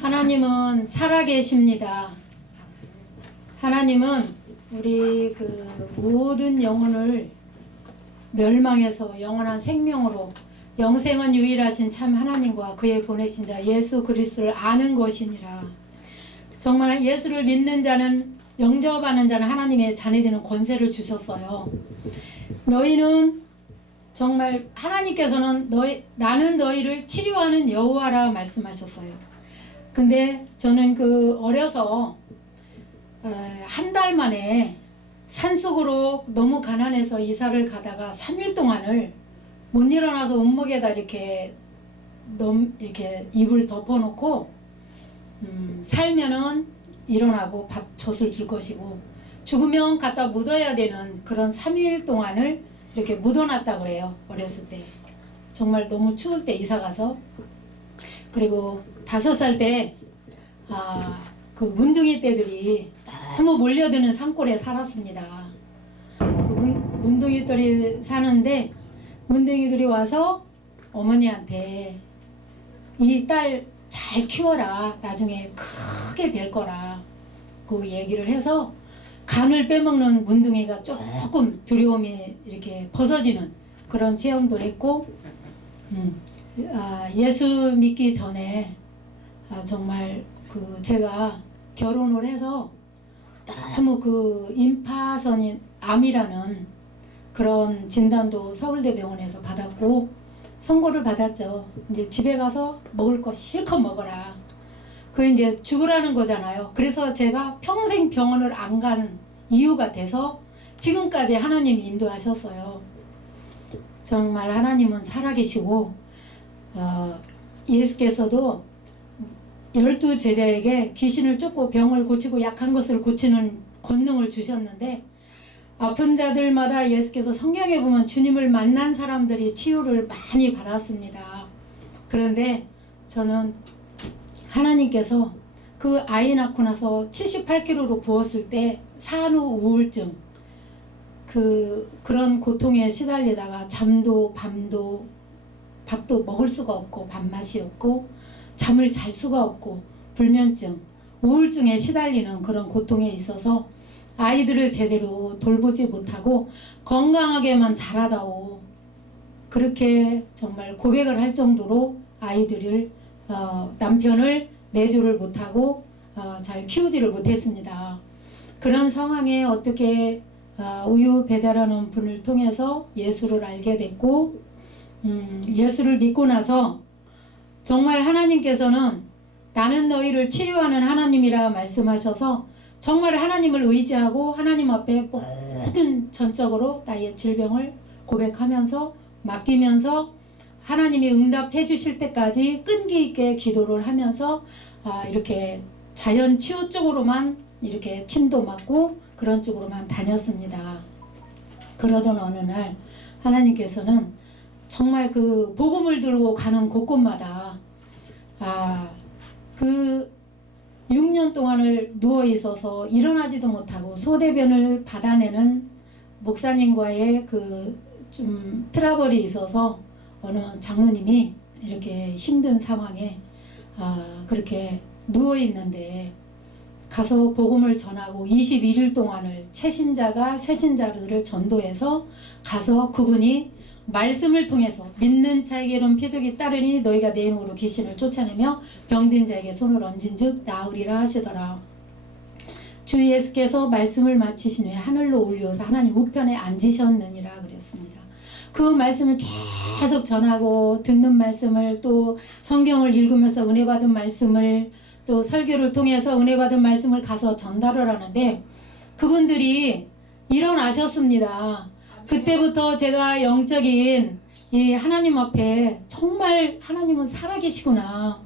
하나님은 살아계십니다. 하나님은 우리 모든 영혼을 멸망해서 영원한 생명으로 영생은 유일하신 참 하나님과 그의 보내신 자 예수 그리스도를 아는 것이니라. 정말 예수를 믿는 자는 영접하는 자는 하나님의 자녀되는 권세를 주셨어요. 너희는 정말 하나님께서는 나는 너희를 치료하는 여호와라 말씀하셨어요. 근데 저는 어려서 한 달 만에 산속으로 너무 가난해서 이사를 가다가 3일 동안을 못 일어나서 온목에다 이렇게 이불 덮어놓고 살면은 일어나고 밥젖을 줄 것이고 죽으면 갖다 묻어야 되는 그런 3일 동안을 이렇게 묻어놨다 그래요. 어렸을 때 정말 너무 추울 때 이사 가서. 그리고 5살 때 문둥이 떼들이 너무 몰려드는 산골에 살았습니다. 문둥이들이 사는데 문둥이들이 와서 어머니한테 이 딸 잘 키워라, 나중에 크게 될 거라 그 얘기를 해서 간을 빼먹는 문둥이가 조금 두려움이 이렇게 벗어지는 그런 체험도 했고, 예수 믿기 전에 정말 제가 결혼을 해서 너무 임파선인 암이라는 그런 진단도 서울대병원에서 받았고 선고를 받았죠. 이제 집에 가서 먹을 거 실컷 먹어라. 이제 죽으라는 거잖아요. 그래서 제가 평생 병원을 안 간 이유가 돼서 지금까지 하나님이 인도하셨어요. 정말 하나님은 살아계시고 예수께서도 12제자에게 귀신을 쫓고 병을 고치고 약한 것을 고치는 권능을 주셨는데 아픈 자들마다 예수께서 성경에 보면 주님을 만난 사람들이 치유를 많이 받았습니다. 그런데 저는 하나님께서 그 아이 낳고 나서 78kg로 부었을 때 산후 우울증 그런 고통에 시달리다가 잠도 밤도 밥도 먹을 수가 없고 밥맛이 없고 잠을 잘 수가 없고 불면증 우울증에 시달리는 그런 고통에 있어서 아이들을 제대로 돌보지 못하고 건강하게만 자라다오 그렇게 정말 고백을 할 정도로 아이들을 남편을 내조를 못하고 잘 키우지를 못했습니다. 그런 상황에 어떻게 우유 배달하는 분을 통해서 예수를 알게 됐고 예수를 믿고 나서 정말 하나님께서는 나는 너희를 치료하는 하나님이라 말씀하셔서 정말 하나님을 의지하고 하나님 앞에 모든 전적으로 나의 질병을 고백하면서 맡기면서 하나님이 응답해 주실 때까지 끈기 있게 기도를 하면서 이렇게 자연 치유 쪽으로만 이렇게 침도 맞고 그런 쪽으로만 다녔습니다. 그러던 어느 날 하나님께서는 정말 복음을 들고 가는 곳곳마다 6년 동안을 누워 있어서 일어나지도 못하고 소대변을 받아내는 목사님과의 좀 트러블이 있어서 어느 장로님이 이렇게 힘든 상황에 그렇게 누워 있는데 가서 복음을 전하고 21일 동안을 새신자가 새신자들을 전도해서 가서 그분이 말씀을 통해서 믿는 자에게는 표적이 따르니 너희가 내 이름으로 귀신을 쫓아내며 병든 자에게 손을 얹은즉 나으리라 하시더라. 주 예수께서 말씀을 마치신 후에 하늘로 올려서 하나님 우편에 앉으셨느니라 그랬습니다. 그 말씀을 계속 전하고 듣는 말씀을 또 성경을 읽으면서 은혜 받은 말씀을 또 설교를 통해서 은혜 받은 말씀을 가서 전달을 하는데 그분들이 일어나셨습니다. 그때부터 제가 영적인 이 하나님 앞에 정말 하나님은 살아계시구나.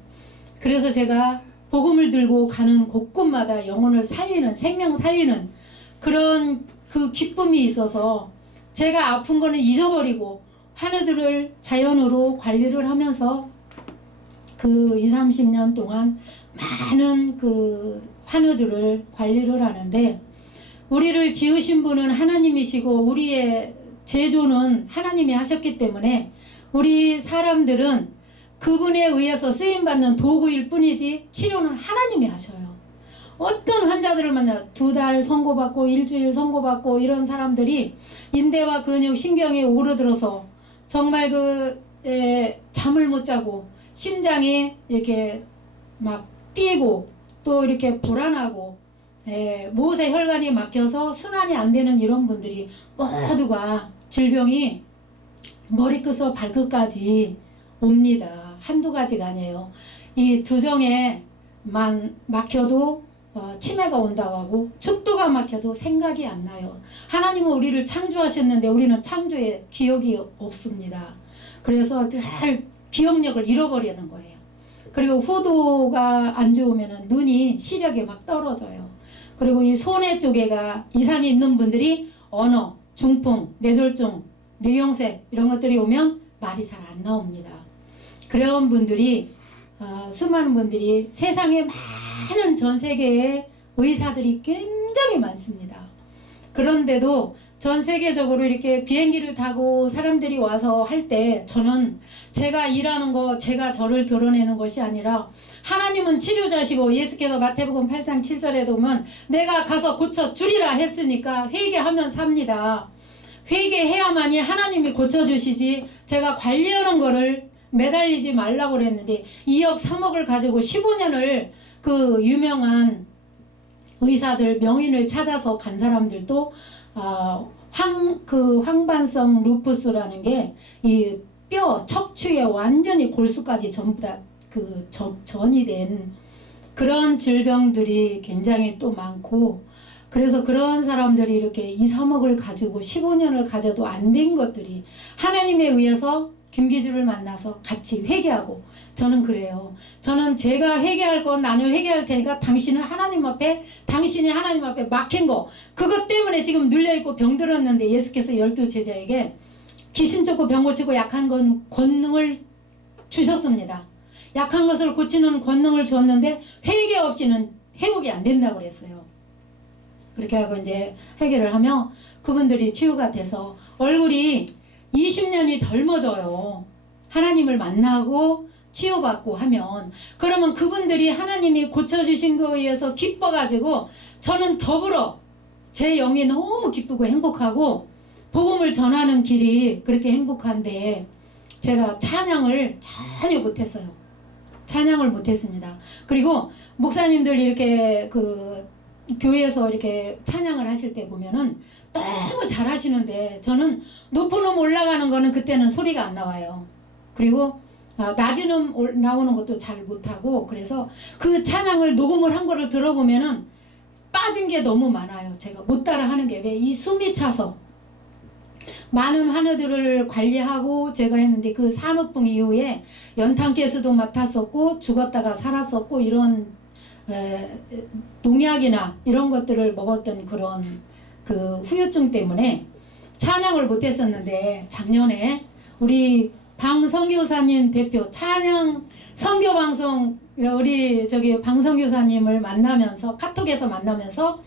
그래서 제가 복음을 들고 가는 곳곳마다 영혼을 살리는 생명 살리는 그런 기쁨이 있어서 제가 아픈 거는 잊어버리고 환우들을 자연으로 관리를 하면서 20-30년 동안 많은 환우들을 관리를 하는데 우리를 지으신 분은 하나님이시고 우리의 제조는 하나님이 하셨기 때문에 우리 사람들은 그분에 의해서 쓰임받는 도구일 뿐이지 치료는 하나님이 하셔요. 어떤 환자들을 만나 2달 선고받고 일주일 선고받고 이런 사람들이 인대와 근육, 신경이 오르들어서 정말 잠을 못 자고 심장이 이렇게 막 뛰고 또 이렇게 불안하고 못에 혈관이 막혀서 순환이 안 되는 이런 분들이 모두가 질병이 머리끝에서 발끝까지 옵니다. 한두 가지가 아니에요. 이 두정에만 막혀도 치매가 온다고 하고 축도가 막혀도 생각이 안 나요. 하나님은 우리를 창조하셨는데 우리는 창조의 기억이 없습니다. 그래서 늘 기억력을 잃어버리는 거예요. 그리고 후두가 안 좋으면 눈이 시력이 막 떨어져요. 그리고 이 손의 쪽에가 이상이 있는 분들이 언어, 중풍, 뇌졸중, 뇌경색 이런 것들이 오면 말이 잘 안 나옵니다. 그런 분들이 수많은 분들이 세상에 많은 전 세계의 의사들이 굉장히 많습니다. 그런데도 전 세계적으로 이렇게 비행기를 타고 사람들이 와서 할 때 저는 제가 일하는 거, 제가 저를 드러내는 것이 아니라 하나님은 치료자시고 예수께서 마태복음 8장 7절에 보면 내가 가서 고쳐주리라 했으니까 회개하면 삽니다. 회개해야만이 하나님이 고쳐주시지 제가 관리하는 거를 매달리지 말라고 그랬는데 2억 3억을 가지고 15년을 그 유명한 의사들 명인을 찾아서 간 사람들도 황반성 루푸스라는 게 이 뼈 척추에 완전히 골수까지 전부 다 전이 된 그런 질병들이 굉장히 또 많고 그래서 그런 사람들이 이렇게 2, 3억을 가지고 15년을 가져도 안 된 것들이 하나님에 의해서 김기주를 만나서 같이 회개하고 저는 그래요. 저는 제가 회개할 건 나는 회개할 테니까 당신이 하나님 앞에 막힌 거 그것 때문에 지금 눌려있고 병들었는데 예수께서 12제자에게 귀신 쫓고 병 고치고 약한 건 권능을 주셨습니다. 약한 것을 고치는 권능을 주었는데 회개 없이는 회복이 안 된다고 그랬어요. 그렇게 하고 이제 회개를 하며 그분들이 치유가 돼서 얼굴이 20년이 젊어져요. 하나님을 만나고 치유받고 하면 그러면 그분들이 하나님이 고쳐주신 거에 의해서 기뻐가지고 저는 더불어 제 영이 너무 기쁘고 행복하고 복음을 전하는 길이 그렇게 행복한데 제가 찬양을 전혀 못했어요. 찬양을 못했습니다. 그리고 목사님들 이렇게 교회에서 이렇게 찬양을 하실 때 보면은 너무 잘하시는데 저는 높은 음 올라가는 거는 그때는 소리가 안 나와요. 그리고 낮은 음 나오는 것도 잘 못하고 그래서 그 찬양을 녹음을 한 거를 들어보면은 빠진 게 너무 많아요. 제가 못 따라 하는 게 왜 이 숨이 차서 많은 환우들을 관리하고 제가 했는데 그 산후풍 이후에 연탄가스도 맡았었고 죽었다가 살았었고 이런 농약이나 이런 것들을 먹었던 그런 그 후유증 때문에 찬양을 못했었는데 작년에 우리 방선교사님 대표 찬양 선교방송 우리 방선교사님을 만나면서 카톡에서 만나면서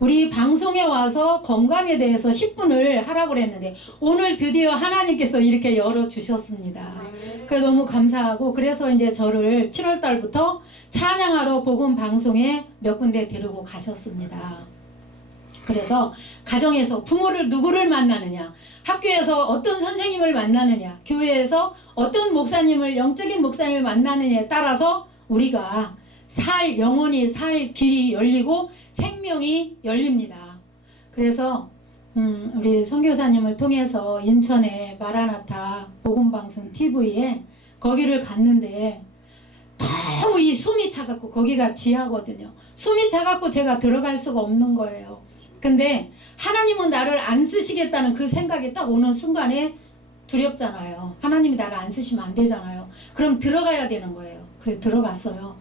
우리 방송에 와서 건강에 대해서 10분을 하라고 그랬는데 오늘 드디어 하나님께서 이렇게 열어주셨습니다. 그래서 너무 감사하고 그래서 이제 저를 7월 달부터 찬양하러 복음 방송에 몇 군데 데리고 가셨습니다. 그래서 가정에서 부모를 누구를 만나느냐, 학교에서 어떤 선생님을 만나느냐, 교회에서 어떤 목사님을 영적인 목사님을 만나느냐에 따라서 우리가 영원히 살 길이 열리고 생명이 열립니다. 그래서 우리 선교사님을 통해서 인천의 마라나타 복음방송 TV에 거기를 갔는데 너무 이 숨이 차갖고 거기가 지하거든요. 숨이 차갖고 제가 들어갈 수가 없는 거예요. 근데 하나님은 나를 안 쓰시겠다는 그 생각이 딱 오는 순간에 두렵잖아요. 하나님이 나를 안 쓰시면 안 되잖아요. 그럼 들어가야 되는 거예요. 그래서 들어갔어요.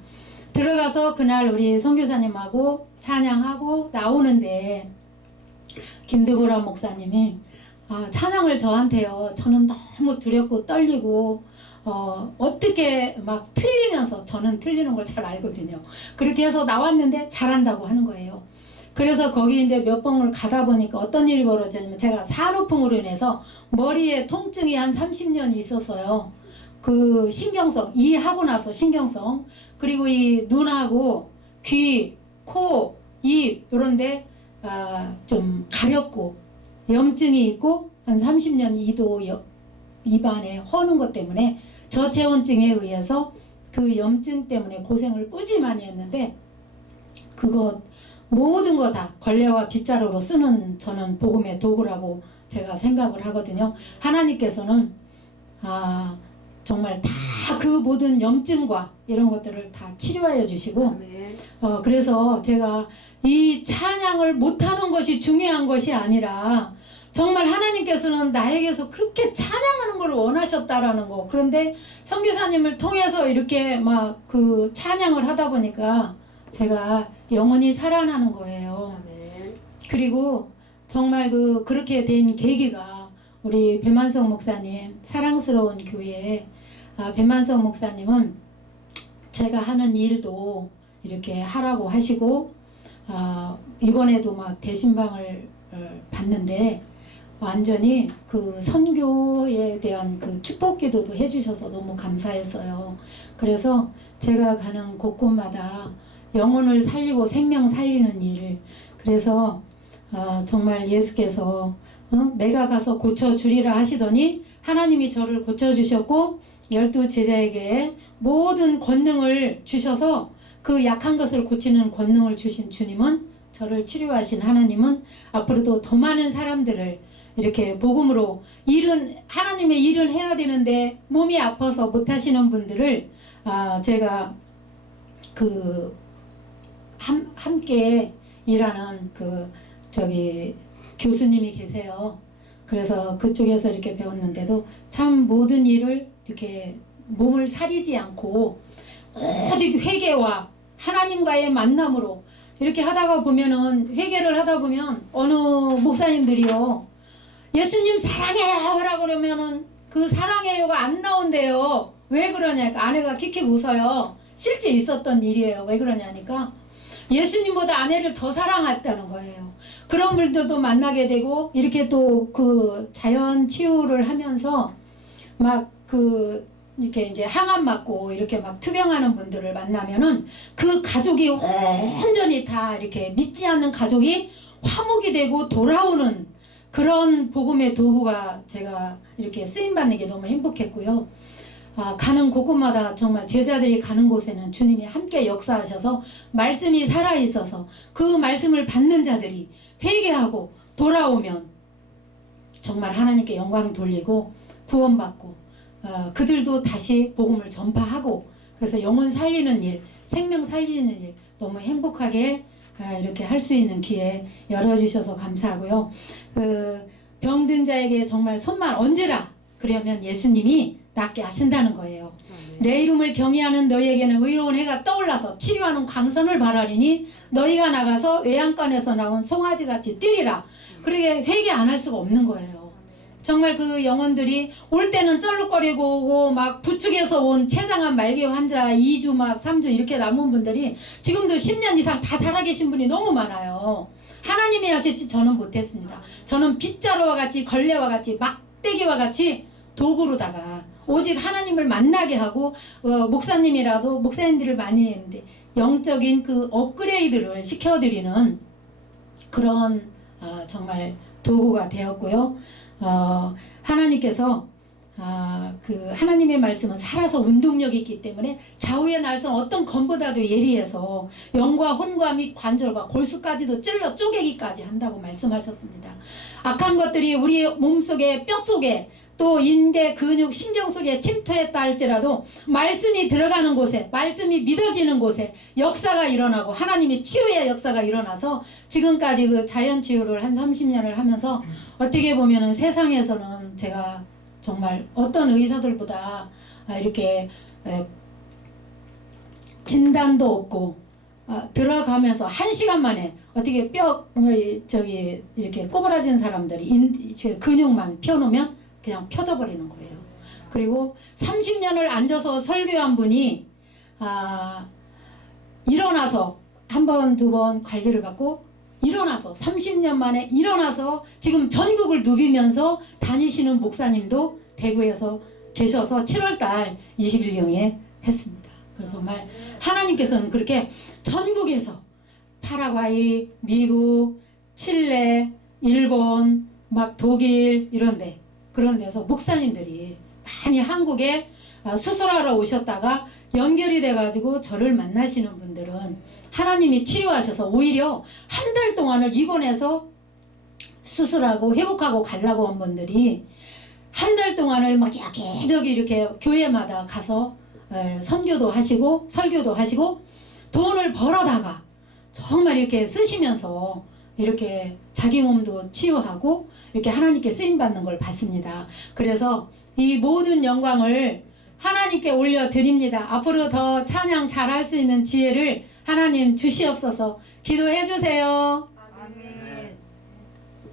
들어가서 그날 우리 선교사님하고 찬양하고 나오는데 김대고라 목사님이 찬양을 저한테요. 저는 너무 두렵고 떨리고 어떻게 막 틀리면서 저는 틀리는 걸 잘 알거든요. 그렇게 해서 나왔는데 잘한다고 하는 거예요. 그래서 거기 이제 몇 번을 가다 보니까 어떤 일이 벌어졌냐면 제가 산후풍으로 인해서 머리에 통증이 한 30년 있었어요. 그 신경성, 이해하고 나서 신경성, 그리고 이 눈하고 귀, 코, 입 이런데 좀 가렵고 염증이 있고 한 30년 이도 입안에 허는 것 때문에 저체온증에 의해서 그 염증 때문에 고생을 꾸지 많이 했는데 그거 모든 거 다 걸레와 빗자루로 쓰는 저는 복음의 도구라고 제가 생각을 하거든요. 하나님께서는 정말 다 그 모든 염증과 이런 것들을 다 치료하여 주시고 그래서 제가 이 찬양을 못하는 것이 중요한 것이 아니라 정말 하나님께서는 나에게서 그렇게 찬양하는 걸 원하셨다라는 거. 그런데 선교사님을 통해서 이렇게 막 그 찬양을 하다 보니까 제가 영원히 살아나는 거예요. 그리고 정말 그렇게 된 계기가 우리 배만성 목사님 사랑스러운 교회 배만성 목사님은 제가 하는 일도 이렇게 하라고 하시고 이번에도 막 대신방을 받는데 완전히 그 선교에 대한 그 축복 기도도 해주셔서 너무 감사했어요. 그래서 제가 가는 곳곳마다 영혼을 살리고 생명 살리는 일, 그래서 정말 예수께서 내가 가서 고쳐주리라 하시더니 하나님이 저를 고쳐주셨고 12 제자에게 모든 권능을 주셔서 그 약한 것을 고치는 권능을 주신 주님은, 저를 치료하신 하나님은 앞으로도 더 많은 사람들을 이렇게 복음으로 하나님의 일은 해야 되는데 몸이 아파서 못하시는 분들을 제가 함께 일하는 교수님이 계세요. 그래서 그쪽에서 이렇게 배웠는데도 참 모든 일을 이렇게 몸을 사리지 않고 오직 회개와 하나님과의 만남으로 이렇게 하다가 보면은, 회개를 하다 보면 어느 목사님들이요, 예수님 사랑해요 라고 그러면은 그 사랑해요가 안 나온대요. 왜 그러냐니까 아내가 킥킥 웃어요. 실제 있었던 일이에요. 왜 그러냐니까 예수님보다 아내를 더 사랑했다는 거예요. 그런 분들도 만나게 되고, 이렇게 또 그 자연 치유를 하면서 막 이렇게 이제 항암 맞고 이렇게 막 투병하는 분들을 만나면은 그 가족이 온전히 다 이렇게 믿지 않는 가족이 화목이 되고 돌아오는 그런 복음의 도구가 제가 이렇게 쓰임받는 게 너무 행복했고요. 가는 곳곳마다 정말 제자들이 가는 곳에는 주님이 함께 역사하셔서 말씀이 살아있어서 그 말씀을 받는 자들이 회개하고 돌아오면 정말 하나님께 영광 돌리고 구원받고 그들도 다시 복음을 전파하고, 그래서 영혼 살리는 일, 생명 살리는 일 너무 행복하게 이렇게 할 수 있는 기회 열어주셔서 감사하고요. 병든 자에게 정말 손만 얹으라 그러면 예수님이 낫게 하신다는 거예요. 내 이름을 경외하는 너희에게는 의로운 해가 떠올라서 치료하는 광선을 발하리니 너희가 나가서 외양간에서 나온 송아지같이 뛰리라. 그러게 회개 안 할 수가 없는 거예요. 정말 그 영혼들이 올 때는 쩔룩거리고 오고 막 부축에서 온 췌장암 말기 환자 2주 막 3주 이렇게 남은 분들이 지금도 10년 이상 다 살아계신 분이 너무 많아요. 하나님이 하실지 저는 못했습니다. 저는 빗자루와 같이 걸레와 같이 막대기와 같이 도구로다가 오직 하나님을 만나게 하고 목사님이라도 목사님들을 많이 했는데 영적인 그 업그레이드를 시켜드리는 그런 정말 도구가 되었고요. 하나님께서 하나님의 말씀은 살아서 운동력이 있기 때문에 좌우의 날선 어떤 검보다도 예리해서 영과 혼과 및 관절과 골수까지도 찔러 쪼개기까지 한다고 말씀하셨습니다. 악한 것들이 우리 몸속에 뼛속에 또 인대, 근육, 신경 속에 침투했다 할지라도 말씀이 들어가는 곳에, 말씀이 믿어지는 곳에 역사가 일어나고 하나님이 치유의 역사가 일어나서 지금까지 그 자연 치유를 한 30년을 하면서 어떻게 보면은 세상에서는 제가 정말 어떤 의사들보다 이렇게 진단도 없고 들어가면서 1시간 만에 어떻게 이렇게 꼬부라진 사람들이 근육만 펴놓으면 그냥 펴져 버리는 거예요. 그리고 30년을 앉아서 설교한 분이 일어나서 한 번, 두 번 관리를 받고 일어나서 30년 만에 일어나서 지금 전국을 누비면서 다니시는 목사님도 대구에서 계셔서 7월달 20일경에 했습니다. 그래서 정말 하나님께서는 그렇게 전국에서 파라과이, 미국, 칠레, 일본, 막 독일 이런데 그런 데서 목사님들이 많이 한국에 수술하러 오셨다가 연결이 돼가지고 저를 만나시는 분들은 하나님이 치료하셔서 오히려 한 달 동안을 입원해서 수술하고 회복하고 가려고 한 분들이 한 달 동안을 막 여기저기 이렇게 교회마다 가서 선교도 하시고 설교도 하시고 돈을 벌어다가 정말 이렇게 쓰시면서 이렇게 자기 몸도 치유하고 이렇게 하나님께 쓰임받는 걸 봤습니다. 그래서 이 모든 영광을 하나님께 올려드립니다. 앞으로 더 찬양 잘할 수 있는 지혜를 하나님 주시옵소서. 기도해 주세요.